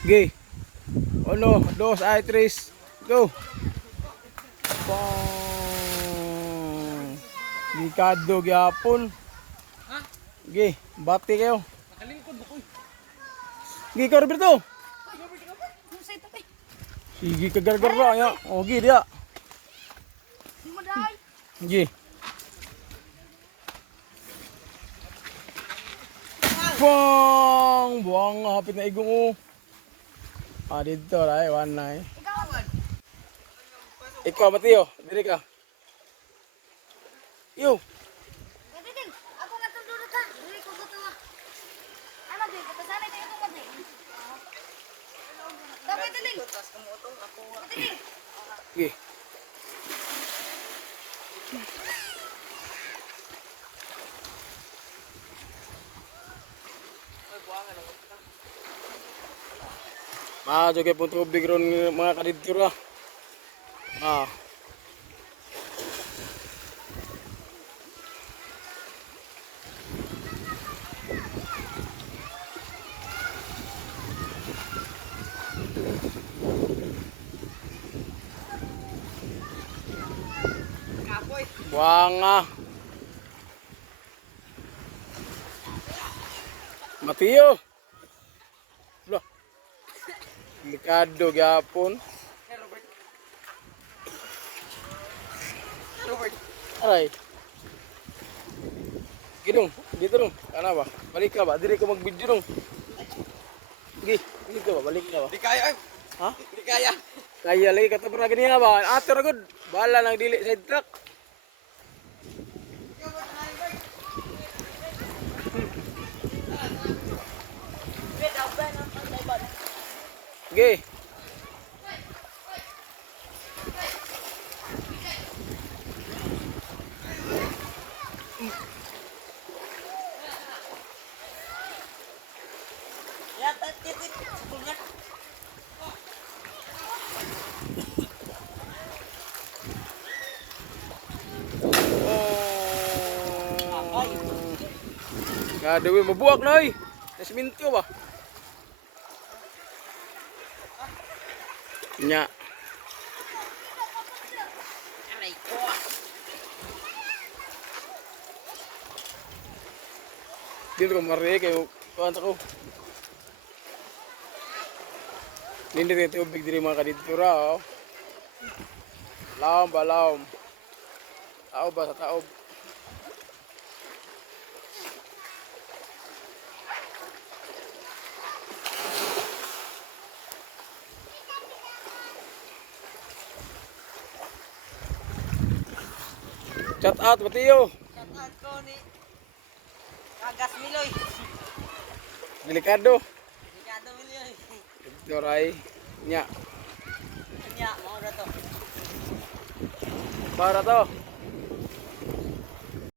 Gay. Uno, dos, ay, tres. Go. Bang. Delikado gyapon. Ha? Gay, bati kayo. Nakalingkod mo ko. Gay ka Roberto. Ano sa ito kay? Sige ka gargara ya. O gay dia. Di mo dahil. Gay. Bang! Buang hapit na igong o. Ah, dito ray, one na eh. Ikaw, Mateo, diri ka. Yo, Kadiding, ako nga itong dudot ha. Dili ko gusto nga. Ano din, katasanay tayo itong mati. Tapos Kadiding. Kadiding. gay. Majo kay pun tubig ron mga kadidtura. Ah. Kapoy. Buanga. Mateo. Lah. Delikado gyapon. Hey Robert. Robert. Aray. Gidong, dito dong. Kana ba? Balik ka ba? Diri ka mag-video dong. Gi, dito ba? Balik ka ba? Di kaya ay. Ha? Di kaya. Kaya lagi kata pernah gini ba? Atur agad. Bala nang dili sa truck. Gi. Ya, titit. Sebelumnya. Gaduhin mabuak na oy. Sa siminto ba? Nya. Aray ko. Dito ko mari kayo kuan ko. Hindi dito tubig diri mga kadidtura oh. Laom ba laom. Taob ba sa taob. Chat out Mateo. Kataan ko ni Kagas Miloy. Delikado. Delikado Miloy. Dito ray. Nya. Kanya, mau na to. Para to.